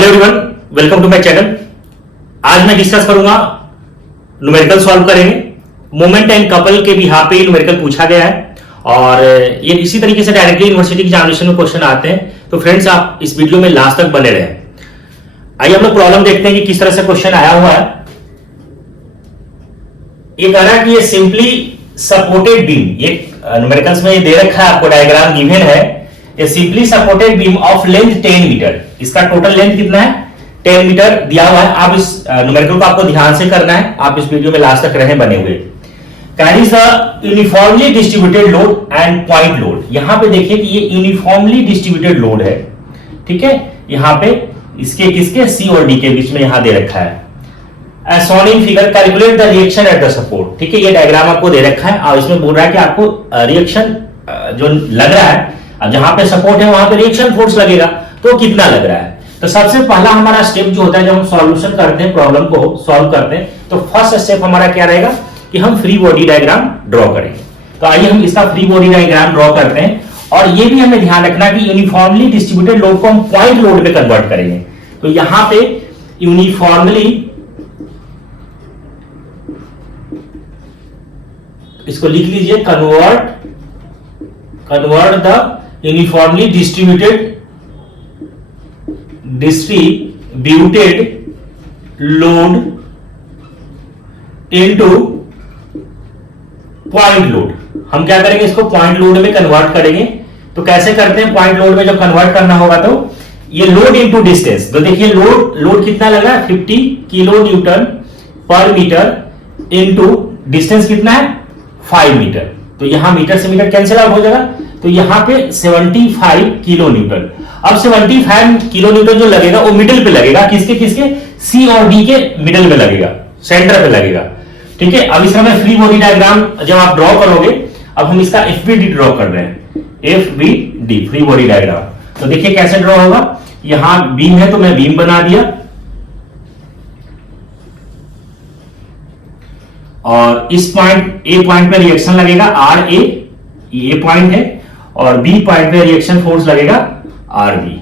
Hello everyone, welcome to my channel. आज मैं discuss करूंगा, न्यूमेरिकल सॉल्व करेंगे। मोमेंट एंड कपल के भी यहाँ पे न्यूमेरिकल पूछा गया है और ये इसी तरीके से डायरेक्टली यूनिवर्सिटी एग्जामिनेशन में क्वेश्चन आते हैं। तो फ्रेंड्स, आप इस वीडियो में लास्ट तक बने रहे। आइए हम लोग प्रॉब्लम देखते हैं कि किस तरह से क्वेश्चन आया हुआ है। ये कह रहा है कि ये सिंपली सपोर्टेड बीम, ये न्यूमेरिकल्स में ये दे रखा है, आपको डायग्राम गिवन है। ये simply supported beam of length 10 metre, इसका टोटल लेंथ कितना है 10 मीटर दिया हुआ है। आप इस न्यूमेरिकल को आपको ध्यान से करना है, आप इस वीडियो में लास्ट तक रहे बने हुए। Carries the uniformly distributed load and point load. यहां पे देखिए कि ये यूनिफॉर्मली डिस्ट्रीब्यूटेड लोड है, ठीक है। यहां पे इसके किसके सी और डी के बीच में यहां दे रखा है। As shown in figure, calculate the reaction at the support। ठीक है, ये डायग्राम आपको दे रखा है और इसमें बोल रहा है कि आपको रिएक्शन जो लग रहा है, जहां पे सपोर्ट है वहां पे रिएक्शन फोर्स लगेगा, तो कितना लग रहा है। तो सबसे पहला हमारा स्टेप जो होता है, जब हम सॉल्यूशन करते हैं, प्रॉब्लम को सॉल्व करते हैं, तो फर्स्ट स्टेप हमारा क्या रहेगा कि हम फ्री बॉडी डायग्राम ड्रॉ करेंगे। तो आइए हम इसका फ्री बॉडी डायग्राम ड्रॉ करते हैं। और ये भी हमें ध्यान रखना कि यूनिफॉर्मली डिस्ट्रीब्यूटेड लोड को हम पॉइंट लोड में कन्वर्ट करेंगे। तो यहां पे यूनिफॉर्मली, इसको लिख लीजिए, convert the uniformly distributed load into point load. हम क्या करेंगे, इसको पॉइंट लोड में कन्वर्ट करेंगे। तो कैसे करते हैं, पॉइंट लोड में जब कन्वर्ट करना होगा तो ये लोड इनटू डिस्टेंस। तो देखिए लोड कितना लगा है 50 किलो न्यूटन पर मीटर इनटू डिस्टेंस कितना है 5 मीटर। तो यहां मीटर से मीटर कैंसिल आउट हो जाएगा, तो यहां पे 75 किलो न्यूटन। अब 75 किलो न्यूटन जो लगेगा वो मिडिल पे लगेगा, किसके सी और डी के मिडिल में लगेगा, सेंटर पे लगेगा, ठीक है। अब इसका मैं फ्री बॉडी डायग्राम जब आप ड्रॉ करोगे, अब हम इसका एफबीडी ड्रॉ कर रहे हैं, एफबीडी फ्री बॉडी डायग्राम। तो देखिए कैसे ड्रॉ होगा, यहां बीम है तो मैं बीम बना दिया और इस पॉइंट ए पॉइंट पे रिएक्शन लगेगा आर ए पॉइंट है, और बी पॉइंट पे रिएक्शन फोर्स लगेगा आर बी।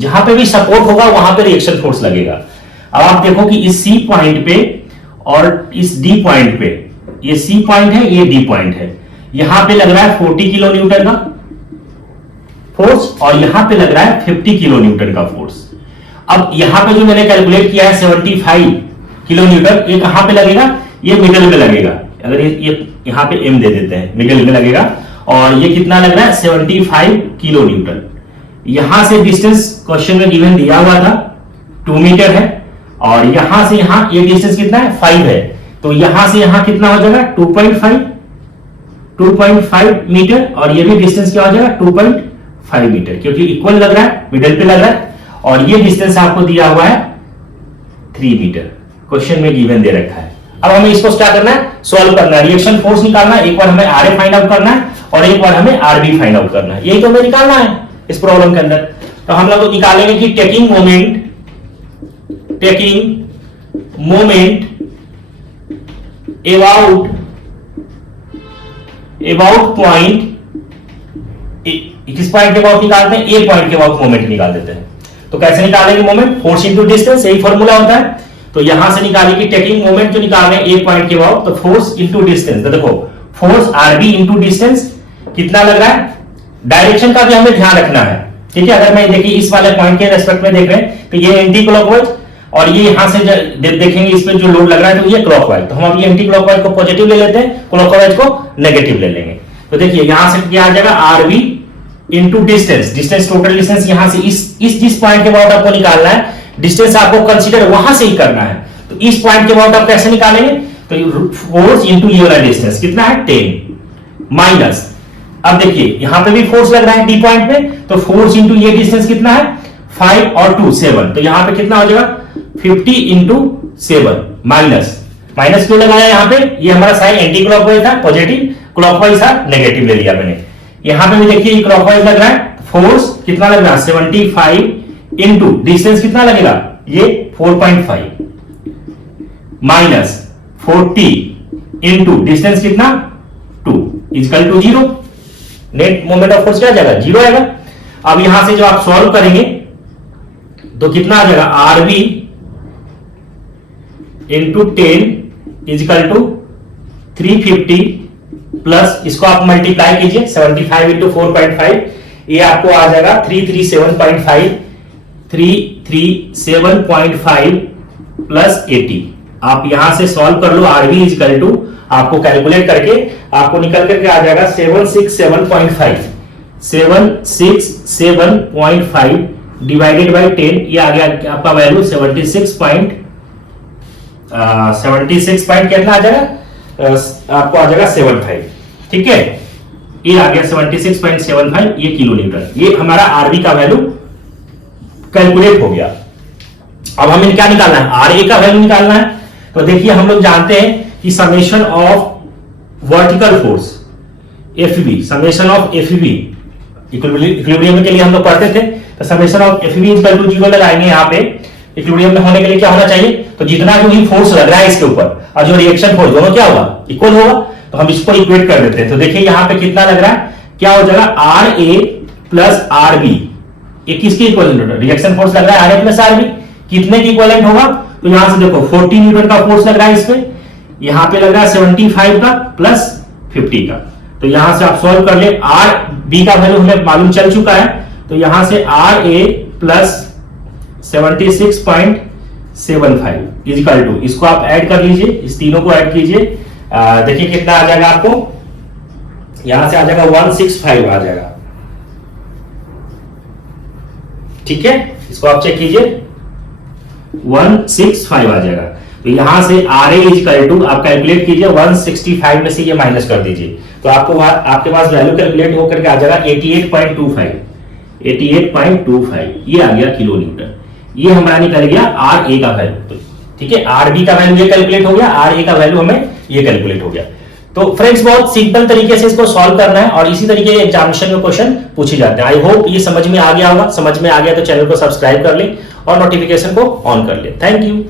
जहां पे भी सपोर्ट होगा वहां पे रिएक्शन फोर्स लगेगा। अब आप देखो कि इस सी पॉइंट पे और इस डी पॉइंट पे, ये सी पॉइंट है, ये डी पॉइंट है, यहां पे लग रहा है 40 किलो न्यूटन का फोर्स और यहां पे लग रहा है 50 किलो न्यूटन का फोर्स। अब यहां पे जो मैंने कैलकुलेट किया है 75 किलो न्यूटन, ये कहां पे लगेगा, ये मिडिल में लगेगा। अगर ये यहां पे एम दे देते हैं, मिडिल में लगेगा। और ये कितना लग रहा है 75 किलो न्यूटन। यहां से डिस्टेंस क्वेश्चन में गिवन दिया हुआ था 2 मीटर है, और यहां से यहां ये डिस्टेंस कितना है 5 है। तो यहां से यहां कितना हो जाएगा 2.5 मीटर, और ये भी डिस्टेंस क्या हो जाएगा 2.5 मीटर, क्योंकि इक्वल लग रहा है, मिडिल पे लग रहा है। और ये डिस्टेंस आपको दिया हुआ है 3 मीटर, क्वेश्चन में गिवन दे रखा है। अब हमें इसको क्या करना है, सॉल्व करना है, रिएक्शन फोर्स निकालना है। एक बार हमें आर ए फाइंड आउट करना है और एक बार हमें आर बी फाइंड आउट करना है। यही तो हमें निकालना है इस प्रॉब्लम के अंदर। तो हम लोग निकालेंगे कि टेकिंग मोमेंट अबाउट पॉइंट, किस पॉइंट के अबाउट निकालते हैं, ए पॉइंट के अबाउट मोमेंट निकाल देते हैं। तो कैसे निकालेंगे मोमेंट, फोर्स इंटू डिस्टेंस, यही फॉर्मूला होता है। तो यहां से निकालिए कि टेकिंग मोमेंट जो निकाल रहे हैं ए पॉइंट के अबाउट, तो फोर्स इंटू डिस्टेंस। तो देखो फोर्स आरबी इंटू डिस्टेंस कितना लग रहा है। डायरेक्शन का भी हमें ध्यान रखना है, ठीक है। अगर मैं देखिए इस वाले पॉइंट के रेस्पेक्ट में देख रहे हैं तो ये एंटी क्लॉकवाइज, और ये यहां से देखेंगे इस पे जो लोड लग रहा है तो ये क्लॉकवाइज। तो हम अब ये एंटी क्लॉकवाइज को पॉजिटिव ले लेते हैं, क्लॉकवाइज को नेगेटिव ले लेंगे। तो देखिए यहां से क्या आ जाएगा RB into distance total distance यहां से इस जिस पॉइंट के अबाउट आपको निकालना है, डिस्टेंस आपको कंसीडर वहां से ही करना है। तो इस पॉइंट के अबाउट आप कैसे निकालेंगे, तो फोर्स इंटू ये वाला डिस्टेंस कितना है 10 माइनस, अब देखिए यहां पे भी फोर्स लग रहा है डी पॉइंट पे, तो फोर्स इंटू ये डिस्टेंस कितना है 5 और 2 7। तो यहां पे कितना हो जाएगा 50 इंटू 7 माइनस क्यों लगाया यहां पे, ये हमारा साइन एंटी क्लॉकवाइज था, पॉजिटिव, क्लॉकवाइज था, नेगेटिव ले लिया मैंने। यहां पे भी देखिए क्लॉकवाइज लग रहा है, फोर्स कितना लग रहा है 75 इंटू डिस्टेंस कितना लगेगा ये 4.5 माइनस 40 इंटू डिस्टेंस कितना 2 equal to 0। Net moment of force क्या आ जाएगा 0 आएगा। अब यहां से जो आप सॉल्व करेंगे तो कितना आ जाएगा RB into 10 equal to 350 plus इसको आप मल्टीप्लाई कीजिए 75 इंटू 4.5, ये आपको आ जाएगा 337.5 प्लस 80। आप यहां से सॉल्व कर लो, आरबी इजिकल टू आपको कैलकुलेट करके आपको निकल करके आ जाएगा 767.5 डिवाइडेड बाय 10, ये आ गया आपका वैल्यू 76 पॉइंट कितना आ जाएगा, आपको आ जाएगा 75। ठीक है, ये आ गया 76.75, ये किलो न्यूटन। ये हमारा आरबी का वैल्यू कैलकुलेट हो गया। अब हमें क्या निकालना है, आरए का वैल्यू निकालना है। तो देखिए हम लोग जानते हैं कि summation of vertical force FB, summation of FB equilibrium के लिए हम लोग पढ़ते थे, तो summation of FB equal to 0 लगाएंगे। यहाँ पे इक्विलिब्रियम में होने के लिए क्या होना चाहिए, तो जितना जो भी फोर्स लग रहा है इसके ऊपर और जो रिएक्शन फोर्स दोनों क्या होगा, इक्वल होगा। तो हम इसको इक्वेट कर देते हैं। तो देखिए यहाँ पे कितना लग रहा है, क्या हो जाएगा R A plus R B, ये किसके इक्वलेंट, रिएक्शन फोर्स लग रहा है R A plus R B, कितने की इक्वलेंट होगा। तो यहां से देखो 40 न्यूटन का फोर्स लग रहा है इसमें, यहां पे लग रहा है 75 का प्लस 50 का। तो यहां से आप सॉल्व कर ले, आर बी का वैल्यू हमें मालूम चल चुका है। तो यहां से R A plus 76.75 equal to, इसको आप ऐड कर लीजिए, इस तीनों को ऐड कीजिए, देखिए कितना आ जाएगा आपको, यहां से आ जाएगा 165 आ जाएगा। ठीक है, इसको आप चेक कीजिए 165 आ जाएगा। तो यहां से आर ए इजिकल टू आप कैलकुलेट कीजिए 165 में से ये माइनस कर दीजिए, तो आपको आपके पास वैल्यू कैलकुलेट होकर के आ जाएगा 88.25, ये आ गया किलो न्यूटन। ये हमारा निकल गया आर ए का वैल्यू। ठीक है, आर बी का वैल्यू ये कैलकुलेट हो गया, आर ए का वैल्यू हमें ये कैलकुलेट हो गया। तो फ्रेंड्स बहुत सिंपल तरीके से इसको सॉल्व करना है और इसी तरीके के एग्जामिनेशन में क्वेश्चन पूछे जाते हैं। आई होप ये समझ में आ गया होगा। समझ में आ गया तो चैनल को सब्सक्राइब कर ले और नोटिफिकेशन को ऑन कर ले। Thank you.